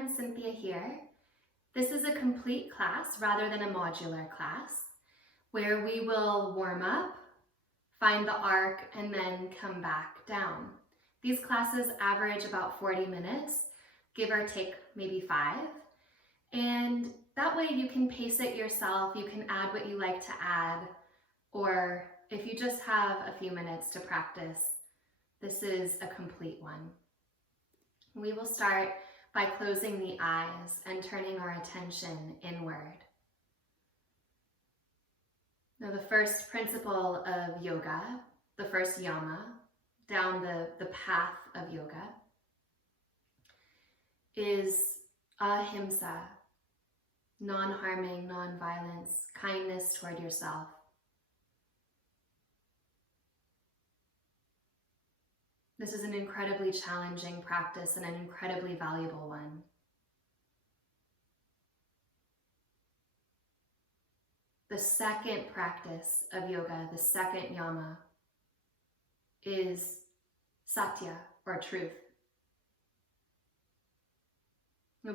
friend Cynthia here. This is a complete class rather than a modular class where we will warm up, find the arc, and then come back down. These classes average about 40 minutes, give or take maybe 5. And that way you can pace it yourself, you can add what you like to add, or if you just have a few minutes to practice, this is a complete one. We will start by closing the eyes and turning our attention inward. Now, the first principle of yoga, the first yama, down the path of yoga, is ahimsa, non-harming, non-violence, kindness toward yourself. This is an incredibly challenging practice and an incredibly valuable one. The second practice of yoga, the second yama, is satya, or truth.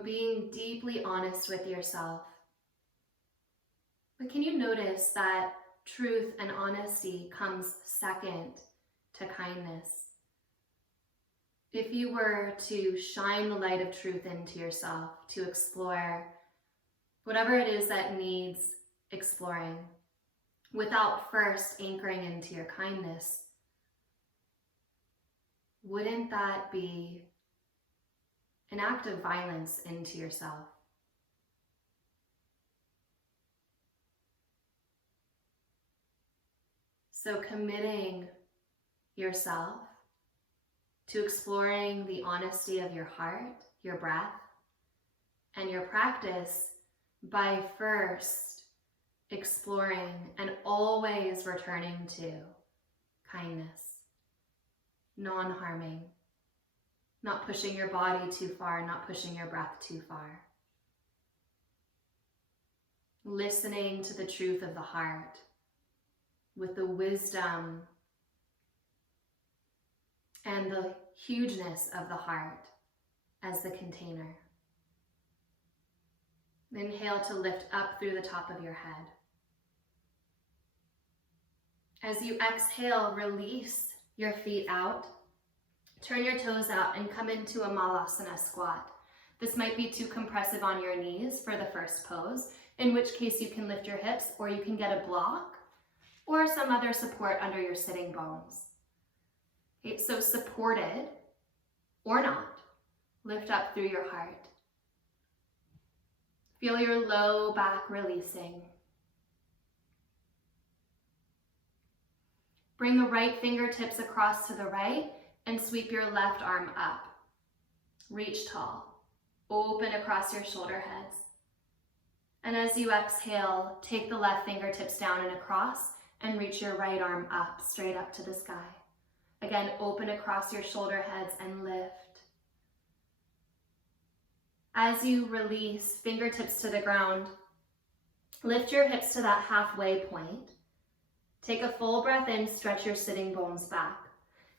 Being deeply honest with yourself. But can you notice that truth and honesty comes second to kindness? If you were to shine the light of truth into yourself, to explore whatever it is that needs exploring, without first anchoring into your kindness, wouldn't that be an act of violence into yourself? So committing yourself to exploring the honesty of your heart, your breath, and your practice by first exploring and always returning to kindness, non-harming, not pushing your body too far, not pushing your breath too far. Listening to the truth of the heart with the wisdom and the hugeness of the heart as the container. Inhale to lift up through the top of your head. As you exhale, release your feet out. Turn your toes out and come into a Mollison S Squat. This might be too compressive on your knees for the first pose, in which case you can lift your hips, or you can get a block or some other support under your sitting bones. Okay, so supported or not, lift up through your heart. Feel your low back releasing. Bring the right fingertips across to the right and sweep your left arm up. Reach tall. Open across your shoulder heads. And as you exhale, take the left fingertips down and across and reach your right arm up, straight up to the sky. Again, open across your shoulder heads and lift. As you release, fingertips to the ground, lift your hips to that halfway point. Take a full breath in, stretch your sitting bones back.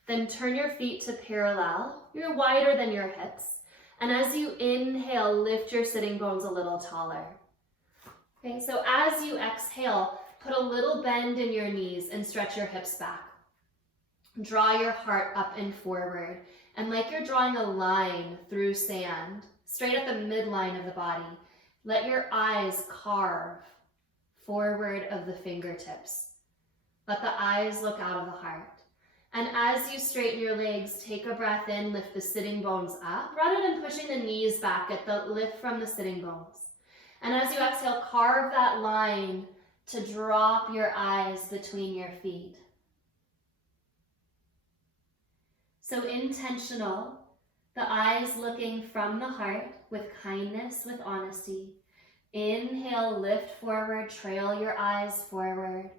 Then turn your feet to parallel. You're wider than your hips. And as you inhale, lift your sitting bones a little taller. Okay, so as you exhale, put a little bend in your knees and stretch your hips back. Draw your heart up and forward. And like you're drawing a line through sand, straight at the midline of the body, let your eyes carve forward of the fingertips. Let the eyes look out of the heart. And as you straighten your legs, take a breath in, lift the sitting bones up, rather than pushing the knees back, get the lift from the sitting bones. And as you exhale, carve that line to drop your eyes between your feet. So intentional, the eyes looking from the heart with kindness, with honesty. Inhale, lift forward, trail your eyes forward.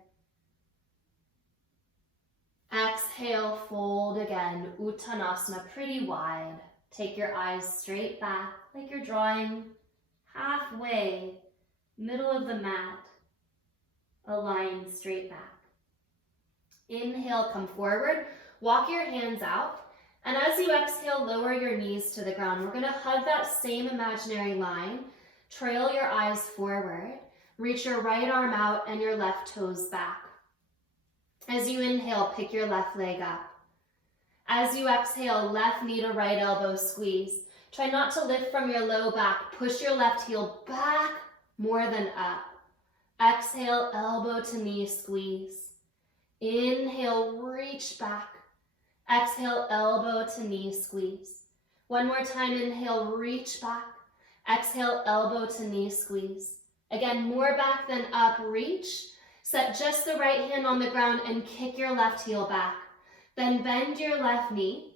Exhale, fold again, Uttanasana, pretty wide. Take your eyes straight back, like you're drawing halfway, middle of the mat, a line straight back. Inhale, come forward, walk your hands out, And as you exhale, lower your knees to the ground. We're gonna hug that same imaginary line. Trail your eyes forward. Reach your right arm out and your left toes back. As you inhale, pick your left leg up. As you exhale, left knee to right elbow squeeze. Try not to lift from your low back. Push your left heel back more than up. Exhale, elbow to knee squeeze. Inhale, reach back. Exhale, elbow to knee squeeze. One more time, inhale, reach back. Exhale, elbow to knee squeeze. Again, more back than up, reach. Set just the right hand on the ground and kick your left heel back. Then bend your left knee.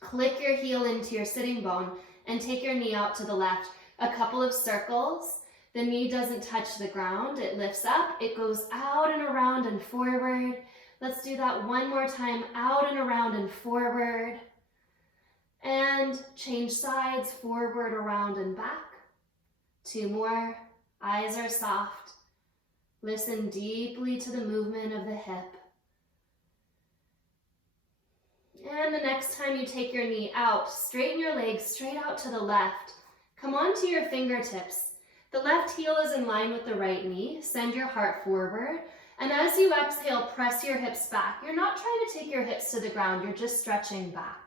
Click your heel into your sitting bone and take your knee out to the left. A couple of circles. The knee doesn't touch the ground. It lifts up. It goes out and around and forward. Let's do that one more time. Out and around and forward. And change sides, forward, around, and back. 2 more. Eyes are soft. Listen deeply to the movement of the hip. And the next time you take your knee out, straighten your legs straight out to the left. Come onto your fingertips. The left heel is in line with the right knee. Send your heart forward. And as you exhale, press your hips back. You're not trying to take your hips to the ground. You're just stretching back.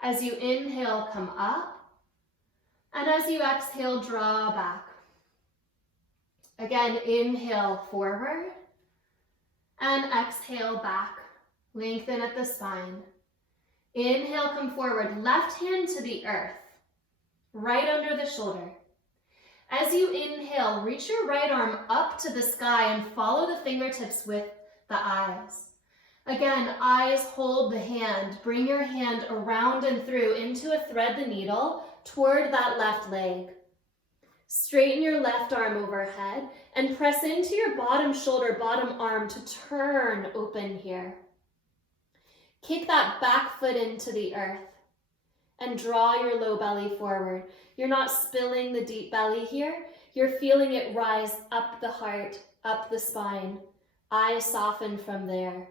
As you inhale, come up. And as you exhale, draw back. Again, inhale forward. And exhale back. Lengthen at the spine. Inhale, come forward. Left hand to the earth. Right under the shoulder. As you inhale, reach your right arm up to the sky and follow the fingertips with the eyes. Again, eyes hold the hand. Bring your hand around and through into a thread the needle toward that left leg. Straighten your left arm overhead and press into your bottom shoulder, bottom arm to turn open here. Kick that back foot into the earth and draw your low belly forward. You're not spilling the deep belly here. You're feeling it rise up the heart, up the spine. Eyes soften from there.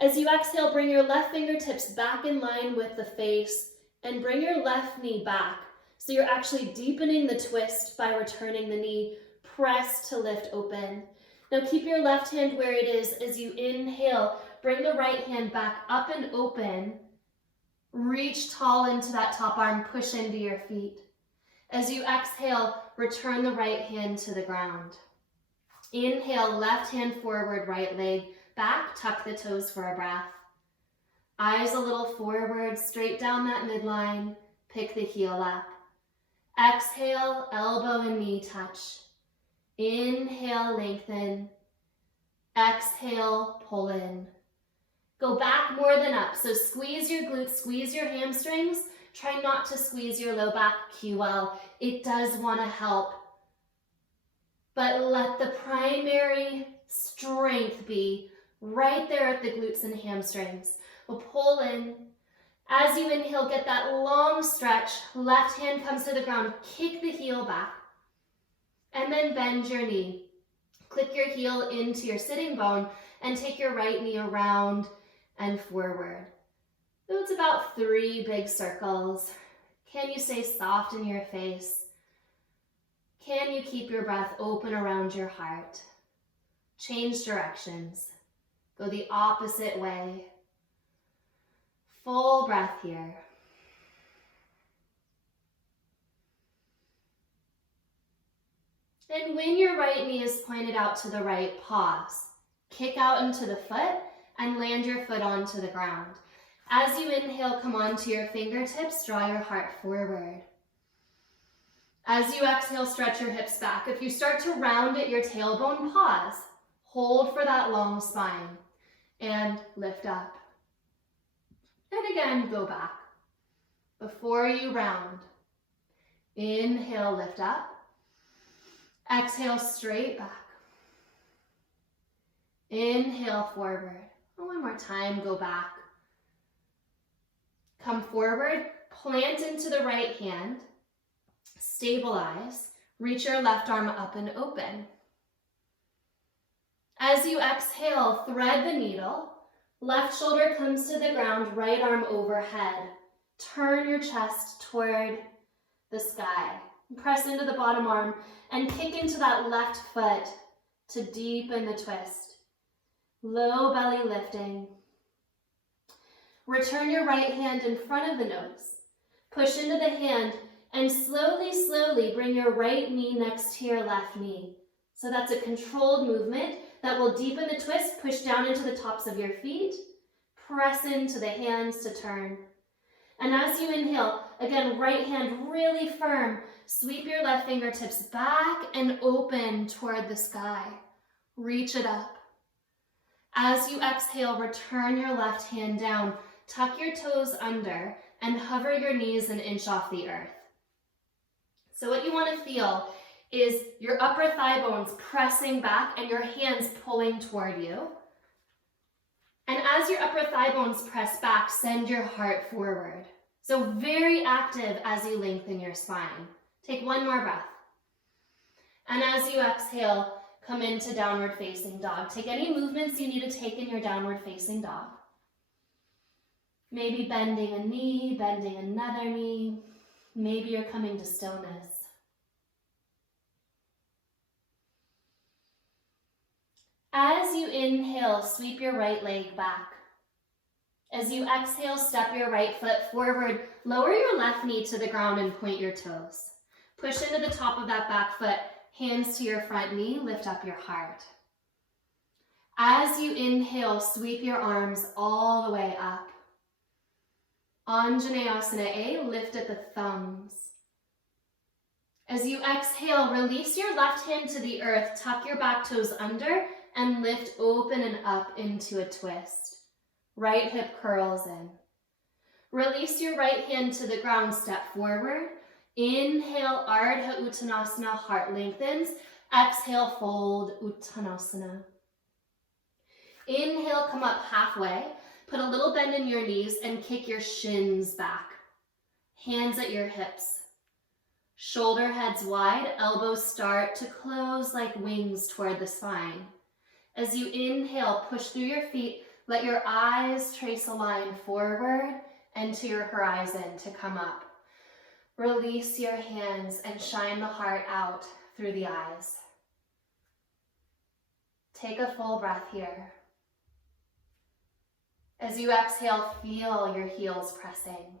As you exhale, bring your left fingertips back in line with the face and bring your left knee back. So you're actually deepening the twist by returning the knee. Press to lift open. Now keep your left hand where it is as you inhale. Bring the right hand back up and open. Reach tall into that top arm, push into your feet. As you exhale, return the right hand to the ground. Inhale, left hand forward, right leg back, tuck the toes for a breath. Eyes a little forward, straight down that midline, pick the heel up. Exhale, elbow and knee touch. Inhale, lengthen. Exhale, pull in. Go back more than up. So squeeze your glutes, squeeze your hamstrings. Try not to squeeze your low back QL. It does want to help. But let the primary strength be right there at the glutes and hamstrings. We'll pull in. As you inhale, get that long stretch. Left hand comes to the ground. Kick the heel back. And then bend your knee. Click your heel into your sitting bone and take your right knee around and forward. So it's about 3 big circles. Can you stay soft in your face? Can you keep your breath open around your heart? Change directions. Go the opposite way. Full breath here. And when your right knee is pointed out to the right, pause. Kick out into the foot and land your foot onto the ground. As you inhale, come onto your fingertips, draw your heart forward. As you exhale, stretch your hips back. If you start to round at your tailbone, pause. Hold for that long spine and lift up. And again, go back. Before you round, inhale, lift up. Exhale, straight back. Inhale, forward. One more time, go back. Come forward, plant into the right hand. Stabilize. Reach your left arm up and open. As you exhale, thread the needle. Left shoulder comes to the ground, right arm overhead. Turn your chest toward the sky. Press into the bottom arm and kick into that left foot to deepen the twist. Low belly lifting. Return your right hand in front of the nose. Push into the hand and slowly, slowly bring your right knee next to your left knee. So that's a controlled movement that will deepen the twist. Push down into the tops of your feet. Press into the hands to turn. And as you inhale, again, right hand really firm. Sweep your left fingertips back and open toward the sky. Reach it up. As you exhale, return your left hand down. Tuck your toes under and hover your knees an inch off the earth. So what you want to feel is your upper thigh bones pressing back and your hands pulling toward you. And as your upper thigh bones press back, send your heart forward. So very active as you lengthen your spine. Take one more breath. And as you exhale, come into downward facing dog. Take any movements you need to take in your downward facing dog. Maybe bending a knee, bending another knee. Maybe you're coming to stillness. As you inhale, sweep your right leg back. As you exhale, step your right foot forward. Lower your left knee to the ground and point your toes. Push into the top of that back foot. Hands to your front knee. Lift up your heart. As you inhale, sweep your arms all the way up. Anjaneyasana A, lift at the thumbs. As you exhale, release your left hand to the earth. Tuck your back toes under and lift open and up into a twist. Right hip curls in. Release your right hand to the ground, step forward. Inhale, Ardha Uttanasana, heart lengthens. Exhale, fold Uttanasana. Inhale, come up halfway. Put a little bend in your knees and kick your shins back. Hands at your hips. Shoulder heads wide, elbows start to close like wings toward the spine. As you inhale, push through your feet. Let your eyes trace a line forward and to your horizon to come up. Release your hands and shine the heart out through the eyes. Take a full breath here. As you exhale, feel your heels pressing.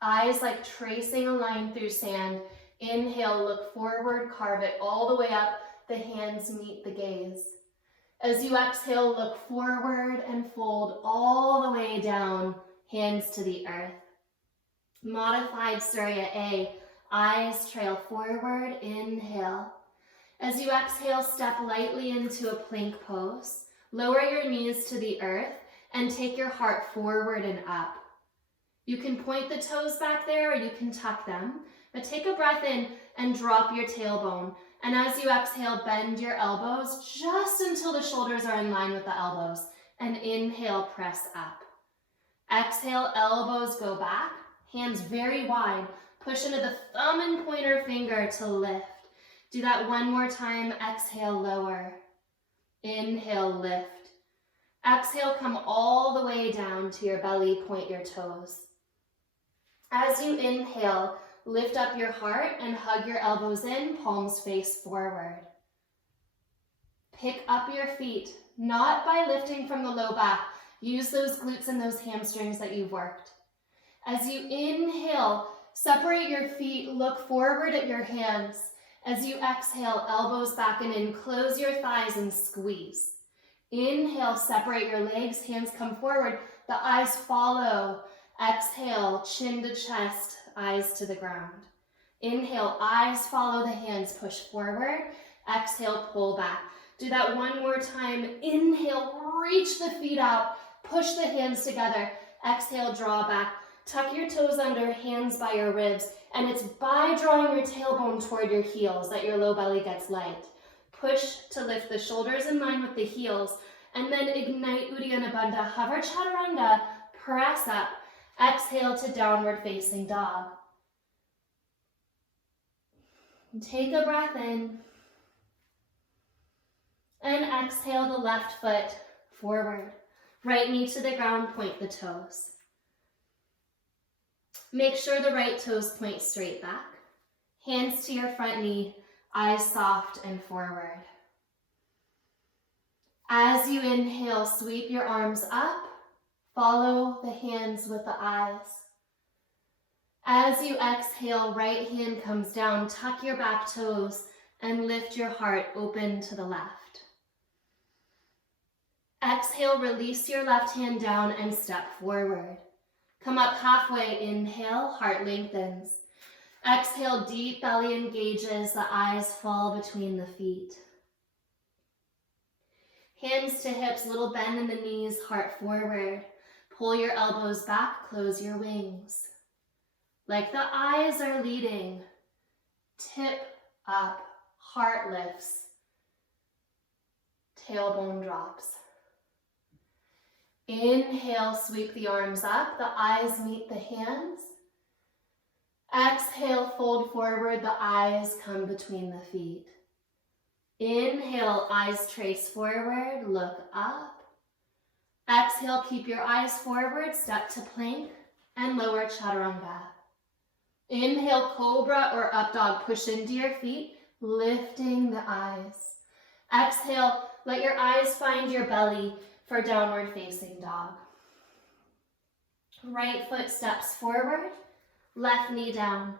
Eyes like tracing a line through sand. Inhale, look forward, carve it all the way up. The hands meet the gaze. As you exhale, look forward and fold all the way down, hands to the earth. Modified Surya A, eyes trail forward, inhale. As you exhale, step lightly into a plank pose. Lower your knees to the earth and take your heart forward and up. You can point the toes back there or you can tuck them, but take a breath in and drop your tailbone. And as you exhale, bend your elbows just until the shoulders are in line with the elbows. And inhale, press up. Exhale, elbows go back, hands very wide. Push into the thumb and pointer finger to lift. Do that one more time. Exhale, lower. Inhale, lift. Exhale, come all the way down to your belly, point your toes. As you inhale, lift up your heart and hug your elbows in, palms face forward. Pick up your feet, not by lifting from the low back. Use those glutes and those hamstrings that you've worked. As you inhale, separate your feet, look forward at your hands. As you exhale, elbows back and in, close your thighs and squeeze. Inhale, separate your legs, hands come forward, the eyes follow. Exhale, chin to chest, eyes to the ground. Inhale, eyes follow the hands, push forward. Exhale, pull back. Do that one more time. Inhale, reach the feet out, push the hands together. Exhale, draw back. Tuck your toes under, hands by your ribs. And it's by drawing your tailbone toward your heels that your low belly gets light. Push to lift the shoulders in line with the heels. And then ignite Uddiyana Bandha, hover Chaturanga, press up. Exhale to downward facing dog. Take a breath in. And exhale the left foot forward. Right knee to the ground, point the toes. Make sure the right toes point straight back. Hands to your front knee, eyes soft and forward. As you inhale, sweep your arms up. Follow the hands with the eyes. As you exhale, right hand comes down, tuck your back toes, and lift your heart open to the left. Exhale, release your left hand down and step forward. Come up halfway, inhale, heart lengthens. Exhale, deep belly engages, the eyes fall between the feet. Hands to hips, little bend in the knees, heart forward. Pull your elbows back, close your wings. Like the eyes are leading, tip up, heart lifts, tailbone drops. Inhale, sweep the arms up, the eyes meet the hands. Exhale, fold forward, the eyes come between the feet. Inhale, eyes trace forward, look up. Exhale, keep your eyes forward, step to plank and lower chaturanga. Inhale, cobra or up dog, push into your feet, lifting the eyes. Exhale, let your eyes find your belly for downward facing dog. Right foot steps forward, left knee down.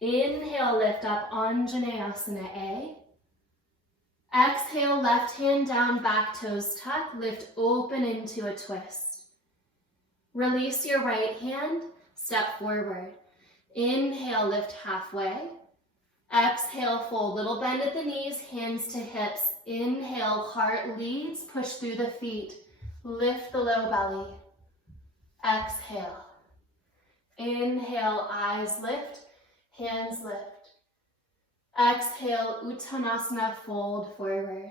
Inhale, lift up, Anjaneyasana A. Exhale, left hand down, back toes tuck, lift open into a twist. Release your right hand, step forward. Inhale, lift halfway. Exhale, fold, little bend at the knees, hands to hips. Inhale, heart leads, push through the feet. Lift the low belly. Exhale. Inhale, eyes lift, hands lift. Exhale, Uttanasana, fold forward.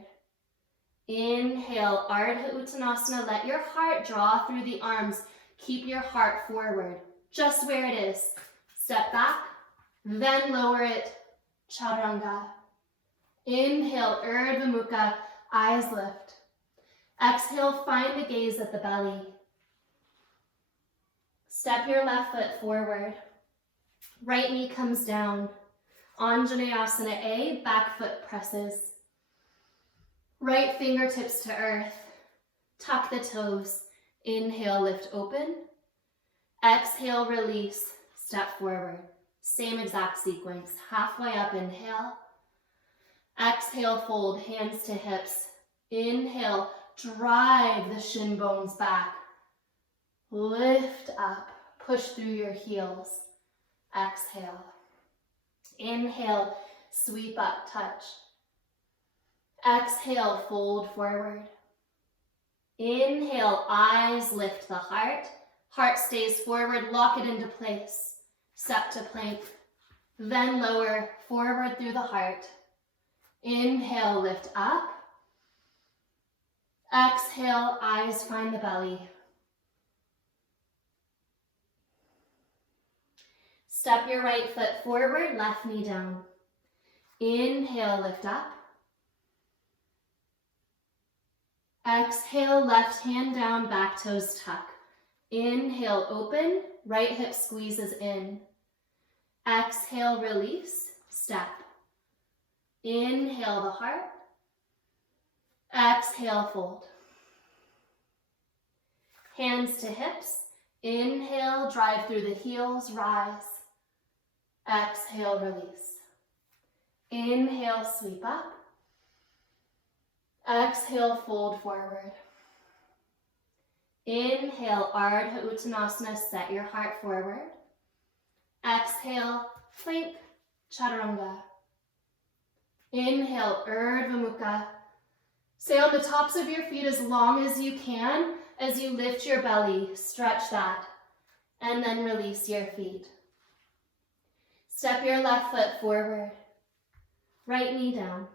Inhale, Ardha Uttanasana, let your heart draw through the arms. Keep your heart forward, just where it is. Step back, then lower it, chaturanga. Inhale, Urdhva Mukha, eyes lift. Exhale, find the gaze at the belly. Step your left foot forward. Right knee comes down. Anjaneyasana A, back foot presses. Right fingertips to earth. Tuck the toes. Inhale, lift open. Exhale, release. Step forward. Same exact sequence. Halfway up, inhale. Exhale, fold, hands to hips. Inhale, drive the shin bones back. Lift up, push through your heels. Exhale. Inhale, sweep up, touch. Exhale, fold forward. Inhale, eyes lift the heart. Heart stays forward, lock it into place. Step to plank, then lower, forward through the heart. Inhale, lift up. Exhale, eyes find the belly. Step your right foot forward, left knee down. Inhale, lift up. Exhale, left hand down, back toes tuck. Inhale, open, right hip squeezes in. Exhale, release, step. Inhale the heart. Exhale, fold. Hands to hips. Inhale, drive through the heels, rise. Exhale, release. Inhale, sweep up. Exhale, fold forward. Inhale, Ardha Uttanasana, set your heart forward. Exhale, plank, chaturanga. Inhale, Urdhva Mukha. Stay on the tops of your feet as long as you can as you lift your belly, stretch that, and then release your feet. Step your left foot forward, right knee down.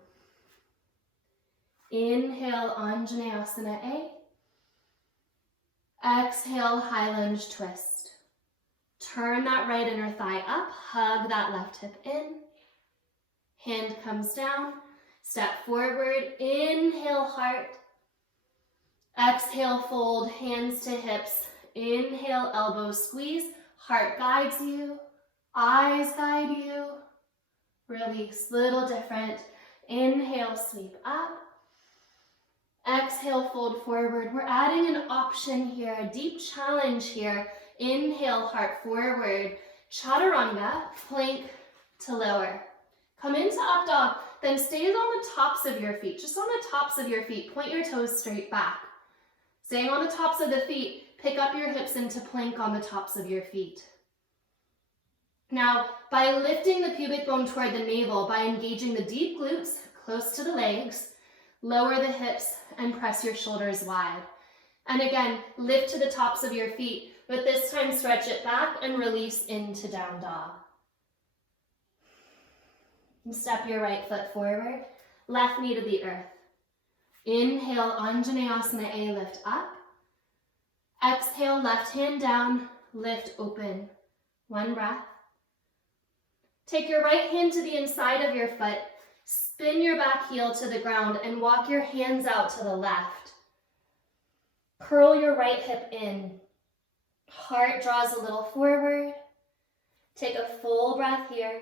Inhale, Anjaneyasana A. Exhale, high lunge twist. Turn that right inner thigh up, hug that left hip in. Hand comes down, step forward, inhale, heart. Exhale, fold, hands to hips. Inhale, elbows squeeze. Heart guides you. Eyes guide you. Release, little different. Inhale, sweep up. Exhale, fold forward. We're adding an option here, a deep challenge here. Inhale, heart forward. Chaturanga, plank to lower. Come into up dog, then stay on the tops of your feet. Just on the tops of your feet. Point your toes straight back. Staying on the tops of the feet, pick up your hips into plank on the tops of your feet. Now, by lifting the pubic bone toward the navel, by engaging the deep glutes close to the legs, lower the hips and press your shoulders wide. And again, lift to the tops of your feet, but this time stretch it back and release into down dog. And step your right foot forward, left knee to the earth. Inhale, Anjaneyasana A, lift up. Exhale, left hand down, lift open. One breath. Take your right hand to the inside of your foot, spin your back heel to the ground and walk your hands out to the left. Curl your right hip in. Heart draws a little forward. Take a full breath here.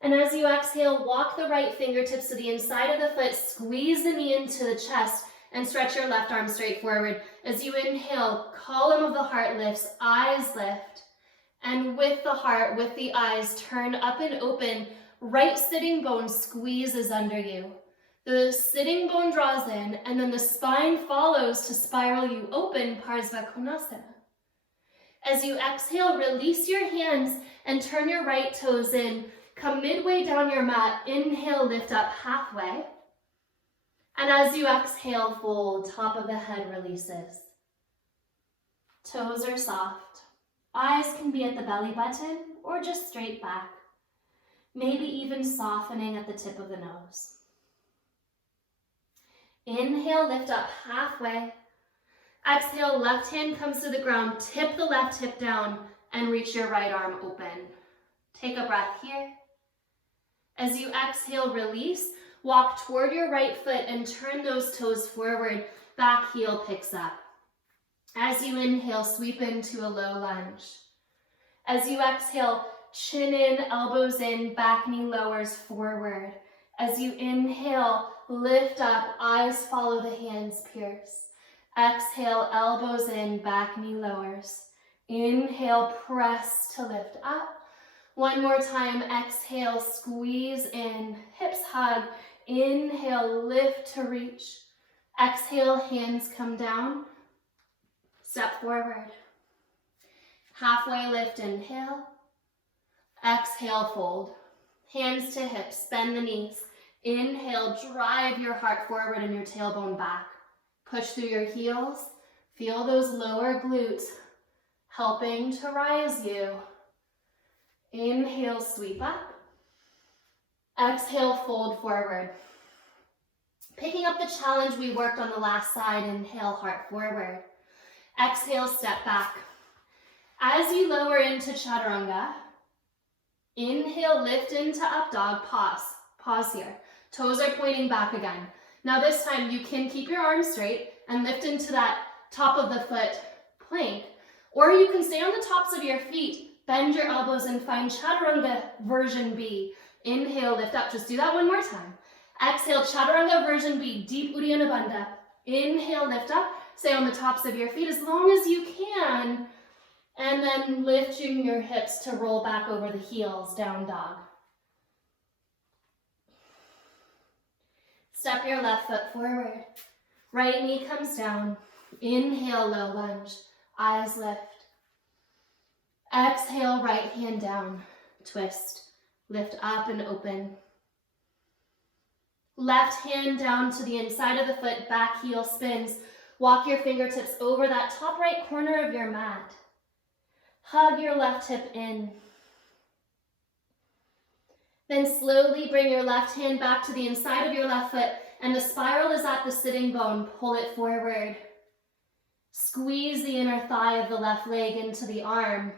And as you exhale, walk the right fingertips to the inside of the foot, squeeze the knee into the chest, and stretch your left arm straight forward. As you inhale, column of the heart lifts, eyes lift. And with the heart, with the eyes, turn up and open. Right sitting bone squeezes under you. The sitting bone draws in, and then the spine follows to spiral you open, Parsvakonasana. As you exhale, release your hands and turn your right toes in. Come midway down your mat, inhale, lift up halfway. And as you exhale, fold, top of the head releases. Toes are soft. Eyes can be at the belly button or just straight back. Maybe even softening at the tip of the nose. Inhale, lift up halfway. Exhale, left hand comes to the ground, tip the left hip down and reach your right arm open. Take a breath here. As you exhale, release, walk toward your right foot and turn those toes forward, back heel picks up. As you inhale, sweep into a low lunge. As you exhale, chin in, elbows in, back knee lowers forward. As you inhale, lift up, eyes follow the hands, pierce. Exhale, elbows in, back knee lowers. Inhale, press to lift up. One more time, exhale, squeeze in, hips hug. Inhale, lift to reach. Exhale, hands come down. Step forward. Halfway lift, inhale. Exhale, fold. Hands to hips, bend the knees. Inhale, drive your heart forward and your tailbone back. Push through your heels. Feel those lower glutes helping to rise you. Inhale, sweep up. Exhale, fold forward. Picking up the challenge we worked on the last side, inhale, heart forward. Exhale, step back. As you lower into chaturanga, inhale, lift into up dog, pause. Pause here. Toes are pointing back again. Now this time you can keep your arms straight and lift into that top of the foot plank, or you can stay on the tops of your feet. Bend your elbows and find Chaturanga version B. Inhale, lift up. Just do that one more time. Exhale, Chaturanga version B, deep Uddiyana Bandha. Inhale, lift up. Stay on the tops of your feet as long as you can. And then lifting your hips to roll back over the heels, down dog. Step your left foot forward. Right knee comes down. Inhale, low lunge. Eyes lift. Exhale, right hand down, twist, lift up and open. Left hand down to the inside of the foot, back heel spins. Walk your fingertips over that top right corner of your mat. Hug your left hip in. Then slowly bring your left hand back to the inside of your left foot, and the spiral is at the sitting bone. Pull it forward. Squeeze the inner thigh of the left leg into the arm.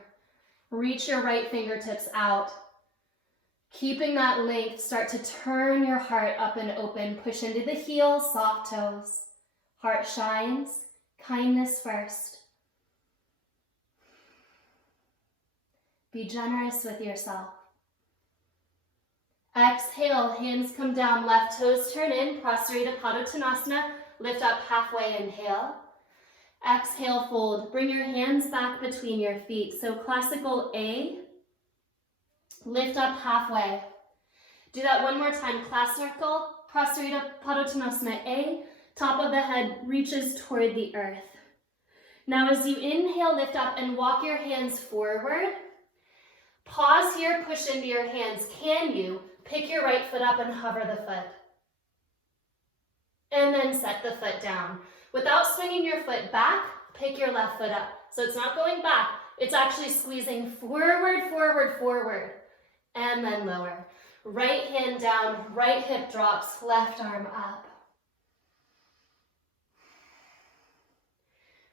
Reach your right fingertips out. Keeping that length, start to turn your heart up and open. Push into the heels, soft toes. Heart shines. Kindness first. Be generous with yourself. Exhale, hands come down, left toes turn in, Parsvakonasana, lift up halfway, inhale. Exhale, fold. Bring your hands back between your feet. So classical A, lift up halfway. Do that one more time. Class circle, Parsvakonasana A, top of the head reaches toward the earth. Now as you inhale, lift up and walk your hands forward. Pause here, push into your hands. Can you pick your right foot up and hover the foot? And then set the foot down. Without swinging your foot back, pick your left foot up. So it's not going back, it's actually squeezing forward, forward, forward, and then lower. Right hand down, right hip drops, left arm up.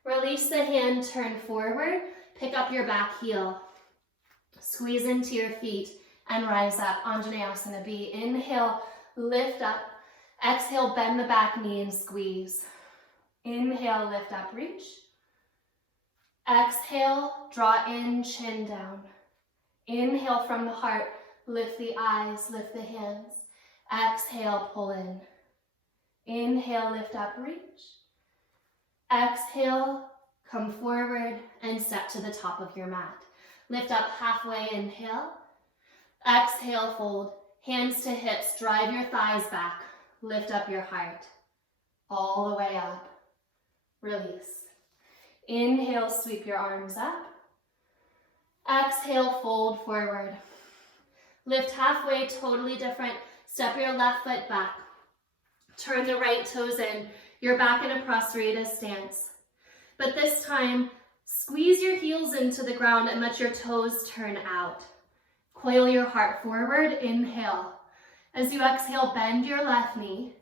Release the hand, turn forward, pick up your back heel. Squeeze into your feet and rise up. Anjaneyasana B. Inhale, lift up. Exhale, bend the back knee and squeeze. Inhale, lift up, reach. Exhale, draw in, chin down. Inhale from the heart, lift the eyes, lift the hands. Exhale, pull in. Inhale, lift up, reach. Exhale, come forward and step to the top of your mat. Lift up halfway, inhale. Exhale, fold. Hands to hips, drive your thighs back. Lift up your heart. All the way up. Release. Inhale, sweep your arms up. Exhale, fold forward. Lift halfway, totally different. Step your left foot back. Turn the right toes in. You're back in a prostrate stance. But this time, squeeze your heels into the ground and let your toes turn out. Coil your heart forward, inhale. As you exhale, bend your left knee.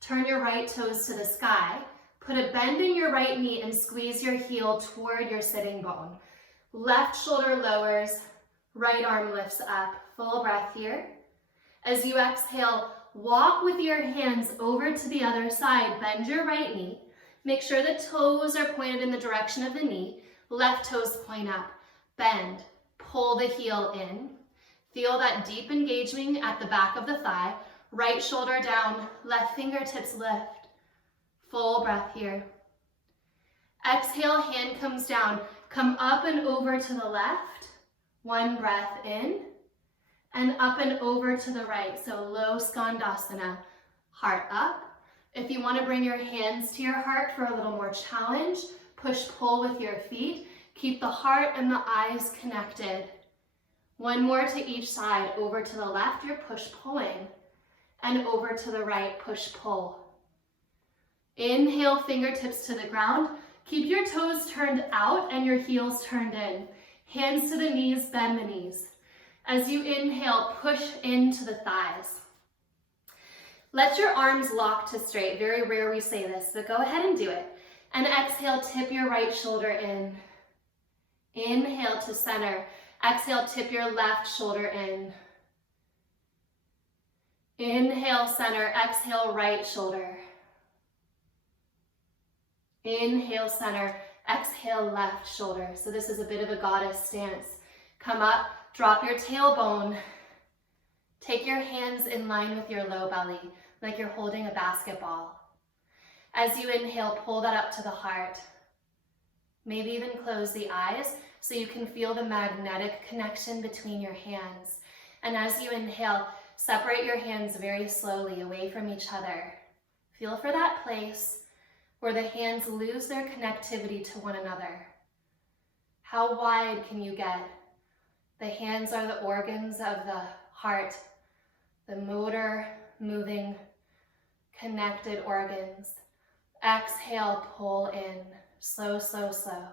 Turn your right toes to the sky. Put a bend in your right knee and squeeze your heel toward your sitting bone. Left shoulder lowers, right arm lifts up. Full breath here. As you exhale, walk with your hands over to the other side. Bend your right knee. Make sure the toes are pointed in the direction of the knee. Left toes point up. Bend. Pull the heel in. Feel that deep engagement at the back of the thigh. Right shoulder down. Left fingertips lift. Full breath here. Exhale, hand comes down. Come up and over to the left. One breath in. And up and over to the right. So low skandasana. Heart up. If you want to bring your hands to your heart for a little more challenge, push-pull with your feet. Keep the heart and the eyes connected. One more to each side. Over to the left, you're push-pulling. And over to the right, push-pull. Inhale, fingertips to the ground. Keep your toes turned out and your heels turned in. Hands to the knees, bend the knees. As you inhale, push into the thighs. Let your arms lock to straight. Very rare we say this, but go ahead and do it. And exhale, tip your right shoulder in. Inhale to center. Exhale, tip your left shoulder in. Inhale, center. Exhale, right shoulder. Inhale, center. Exhale, left shoulder. So this is a bit of a goddess stance. Come up, drop your tailbone. Take your hands in line with your low belly, like you're holding a basketball. As you inhale, pull that up to the heart. Maybe even close the eyes so you can feel the magnetic connection between your hands. And as you inhale, separate your hands very slowly away from each other. Feel for that place where the hands lose their connectivity to one another. How wide can you get? The hands are the organs of the heart, the motor, moving, connected organs. Exhale, pull in. Slow, slow, slow.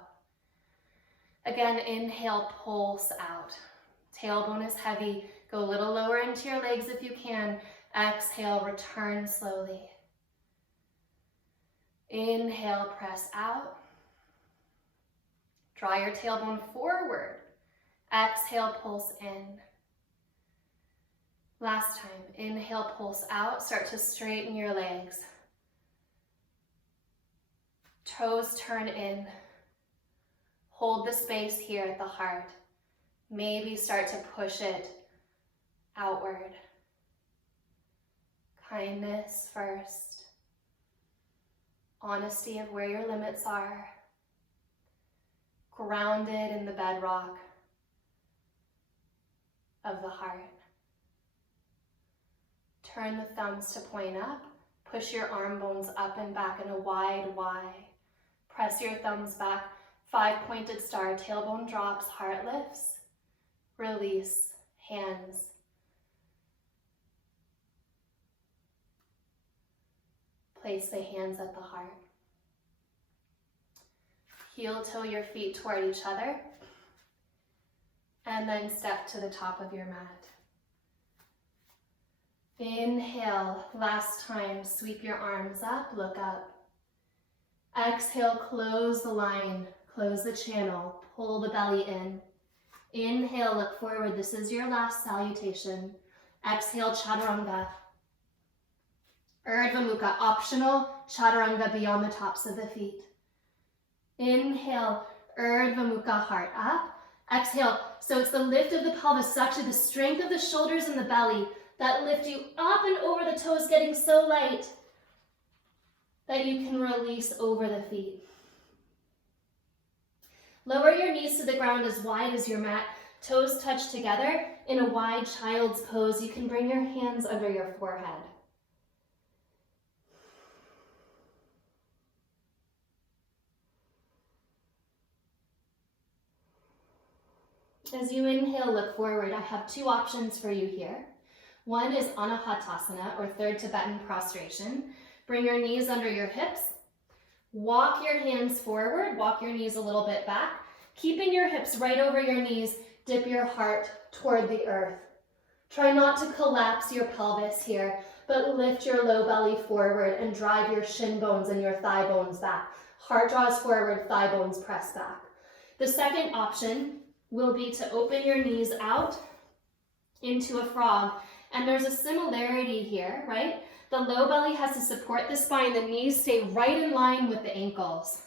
Again, inhale, pulse out. Tailbone is heavy. Go a little lower into your legs if you can. Exhale, return slowly. Inhale, press out. Draw your tailbone forward. Exhale, pulse in. Last time, inhale, pulse out. Start to straighten your legs. Toes turn in. Hold the space here at the heart. Maybe start to push it outward. Kindness first. Honesty of where your limits are. Grounded in the bedrock of the heart. Turn the thumbs to point up. Push your arm bones up and back in a wide Y. Press your thumbs back. 5-pointed star. Tailbone drops. Heart lifts. Release. Hands. Place the hands at the heart. Heel toe your feet toward each other. And then step to the top of your mat. Inhale, last time, sweep your arms up, look up. Exhale, close the line, close the channel, pull the belly in. Inhale, look forward, this is your last salutation. Exhale, chaturanga. Urdhva Mukha, optional, chaturanga beyond the tops of the feet. Inhale, Urdhva Mukha, heart up. Exhale, so it's the lift of the pelvis, so actually the strength of the shoulders and the belly that lift you up and over the toes, getting so light that you can release over the feet. Lower your knees to the ground as wide as your mat. Toes touch together in a wide child's pose. You can bring your hands under your forehead. As you inhale, look forward. I have two options for you here. One is Anahatasana, or third Tibetan prostration. Bring your knees under your hips. Walk your hands forward, walk your knees a little bit back. Keeping your hips right over your knees, dip your heart toward the earth. Try not to collapse your pelvis here, but lift your low belly forward and drive your shin bones and your thigh bones back. Heart draws forward, thigh bones press back. The second option will be to open your knees out into a frog. And there's a similarity here, right? The low belly has to support the spine. The knees stay right in line with the ankles.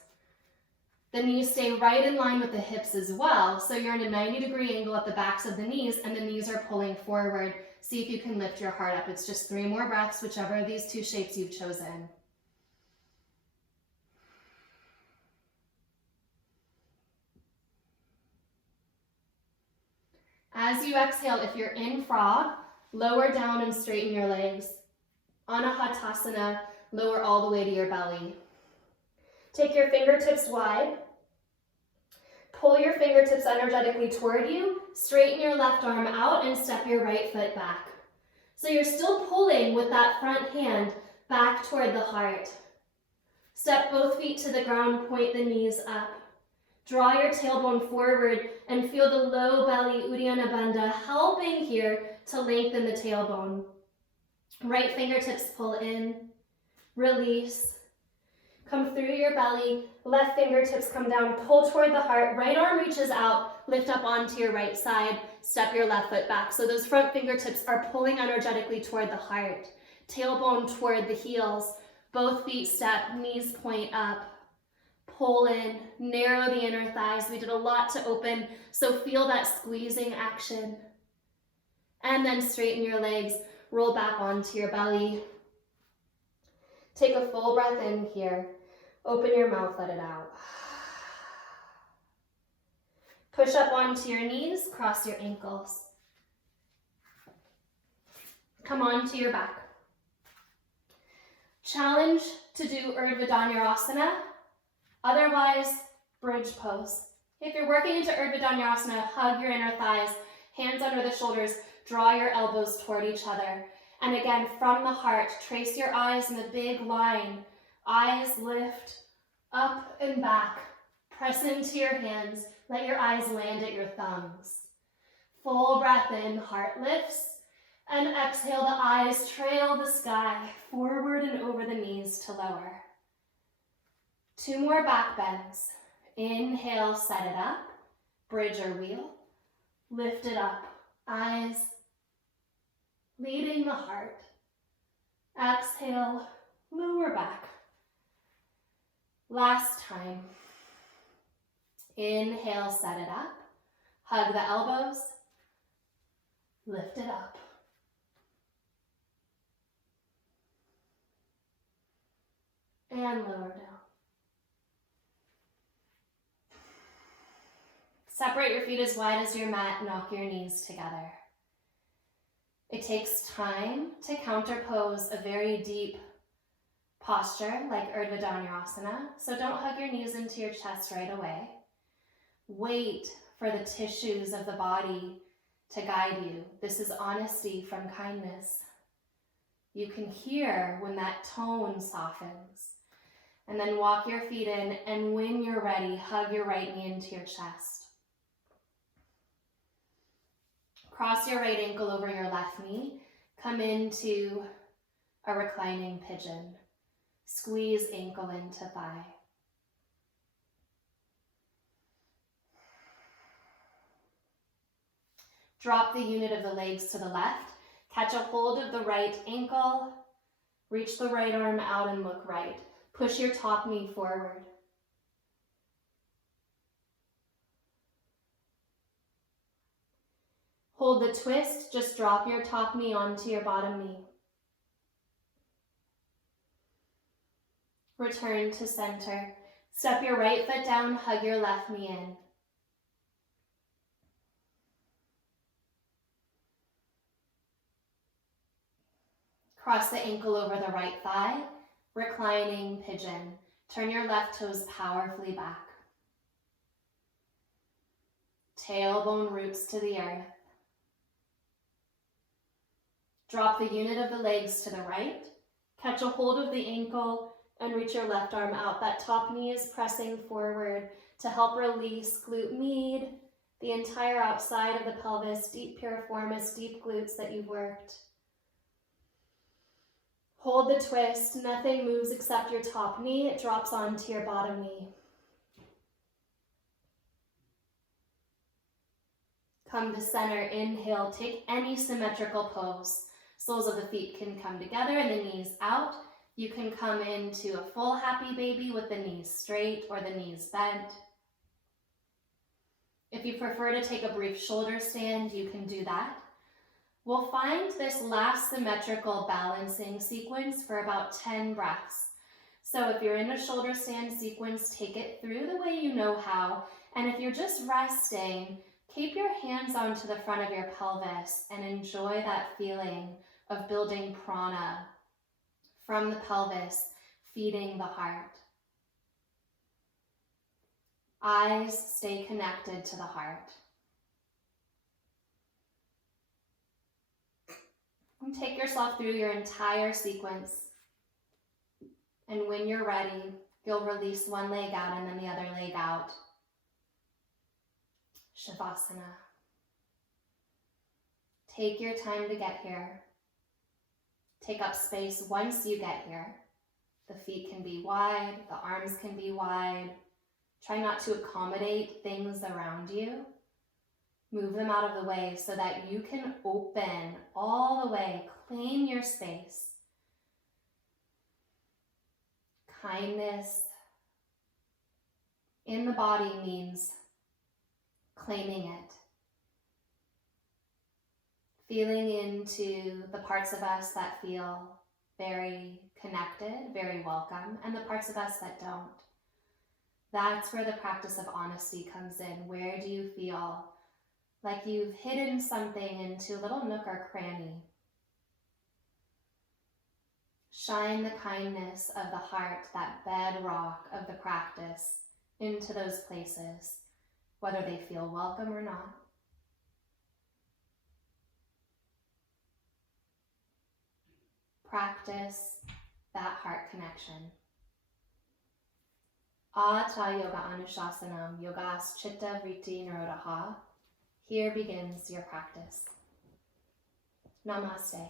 The knees stay right in line with the hips as well. So you're in a 90-degree angle at the backs of the knees, and the knees are pulling forward. See if you can lift your heart up. It's just 3 more breaths, whichever of these two shapes you've chosen. As you exhale, if you're in frog, lower down and straighten your legs. Anahatasana, lower all the way to your belly. Take your fingertips wide. Pull your fingertips energetically toward you. Straighten your left arm out and step your right foot back. So you're still pulling with that front hand back toward the heart. Step both feet to the ground, point the knees up. Draw your tailbone forward and feel the low belly, Uddiyana Bandha, helping here to lengthen the tailbone. Right fingertips pull in, release. Come through your belly, left fingertips come down, pull toward the heart, right arm reaches out, lift up onto your right side, step your left foot back. So those front fingertips are pulling energetically toward the heart. Tailbone toward the heels, both feet step, knees point up. Pull in, narrow the inner thighs. We did a lot to open, so feel that squeezing action. And then straighten your legs, roll back onto your belly. Take a full breath in here. Open your mouth, let it out. Push up onto your knees, cross your ankles. Come onto your back. Challenge to do Urdhva Dhanurasana. Otherwise, bridge pose. If you're working into Urdhva Dhanurasana, hug your inner thighs, hands under the shoulders, draw your elbows toward each other. And again, from the heart, trace your eyes in a big line. Eyes lift up and back. Press into your hands. Let your eyes land at your thumbs. Full breath in, heart lifts. And exhale, the eyes trail the sky, forward and over the knees to lower. 2 more back bends. Inhale, set it up. Bridge or wheel. Lift it up. Eyes leading the heart. Exhale, lower back. Last time. Inhale, set it up. Hug the elbows. Lift it up. And lower down. Separate your feet as wide as your mat. Knock your knees together. It takes time to counterpose a very deep posture like Urdhva Dhanurasana, so don't hug your knees into your chest right away. Wait for the tissues of the body to guide you. This is honesty from kindness. You can hear when that tone softens. And then walk your feet in, and when you're ready, hug your right knee into your chest. Cross your right ankle over your left knee. Come into a reclining pigeon. Squeeze ankle into thigh. Drop the unit of the legs to the left. Catch a hold of the right ankle. Reach the right arm out and look right. Push your top knee forward. Hold the twist. Just drop your top knee onto your bottom knee. Return to center. Step your right foot down, hug your left knee in. Cross the ankle over the right thigh, reclining pigeon. Turn your left toes powerfully back. Tailbone roots to the earth. Drop the unit of the legs to the right. Catch a hold of the ankle and reach your left arm out. That top knee is pressing forward to help release glute med, the entire outside of the pelvis, deep piriformis, deep glutes that you've worked. Hold the twist. Nothing moves except your top knee. It drops onto your bottom knee. Come to center. Inhale. Take any symmetrical pose. Soles of the feet can come together and the knees out. You can come into a full happy baby with the knees straight or the knees bent. If you prefer to take a brief shoulder stand, you can do that. We'll find this last symmetrical balancing sequence for about 10 breaths. So if you're in a shoulder stand sequence, take it through the way you know how. And if you're just resting, keep your hands onto the front of your pelvis and enjoy that feeling of building prana from the pelvis, feeding the heart. Eyes stay connected to the heart. And take yourself through your entire sequence. And when you're ready, you'll release one leg out and then the other leg out. Savasana. Take your time to get here. Take up space once you get here. The feet can be wide, the arms can be wide. Try not to accommodate things around you. Move them out of the way so that you can open all the way, claim your space. Kindness in the body means claiming it. Feeling into the parts of us that feel very connected, very welcome, and the parts of us that don't. That's where the practice of honesty comes in. Where do you feel like you've hidden something into a little nook or cranny? Shine the kindness of the heart, that bedrock of the practice, into those places, whether they feel welcome or not. Practice that heart connection. Ata Yoga Anushasanam Yogas Chitta Vritti Nirodha. Here begins your practice. Namaste.